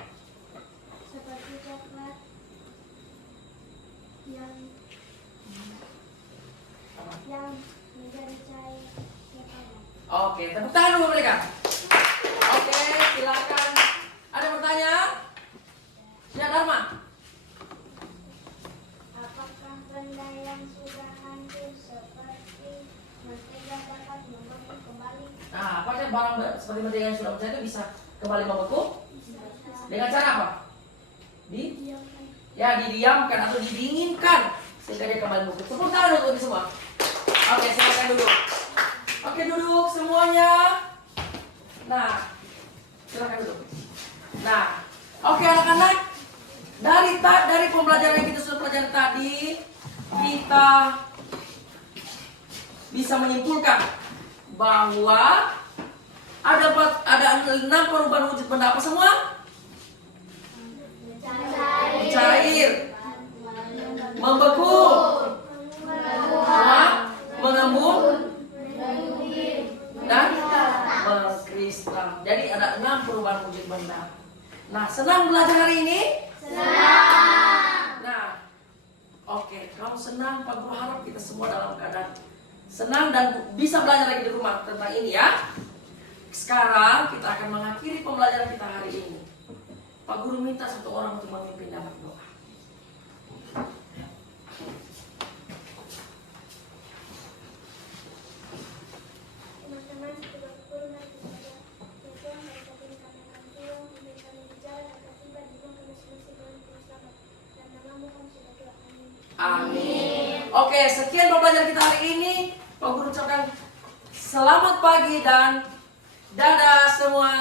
Seperti coklat yang menjadi cair ya padat. Oke, tepuk tangan dulu mereka. Oke, silakan. Ada yang bertanya? Ya, Dharma. Apakah benda yang sudah hancur seperti mentega dapat membeku kembali? Nah, apakah barang seperti mentega yang sudah pecah itu bisa kembali membeku? Dengan cara apa? Didiamkan atau didinginkan sehingga dia kembali membeku. Tepuk tangan untuk ini semua. Oke, silakan duduk. Oke, duduk semuanya. Nah, silakan duduk. Nah, oke anak-anak. Dari pembelajaran yang kita sudah pelajari tadi, kita bisa menyimpulkan bahwa ada 6 perubahan wujud benda apa semua? Cair, membeku, mengembun, dan mengkristal. Jadi ada 6 perubahan wujud benda. Nah, senang belajar hari ini? Senang. Nah, oke, kalau senang, Pak Guru harap kita semua dalam keadaan senang dan bisa belajar lagi di rumah tentang ini ya. Sekarang kita akan mengakhiri pembelajaran kita hari ini. Pak Guru minta satu orang untuk memimpin dalam doa. Teman-teman, sebagai guru mari kita berdoa. Ya Tuhan, hari ini kami akan pulang, bimbing kami di jalan agar tiba di rumah kami selesai dengan penuh selamat. Dan namamu kami sudah doa. Amin. Amin. Oke, sekian pembelajaran kita hari ini. Pak Guru ucapkan selamat pagi dan dadah semua.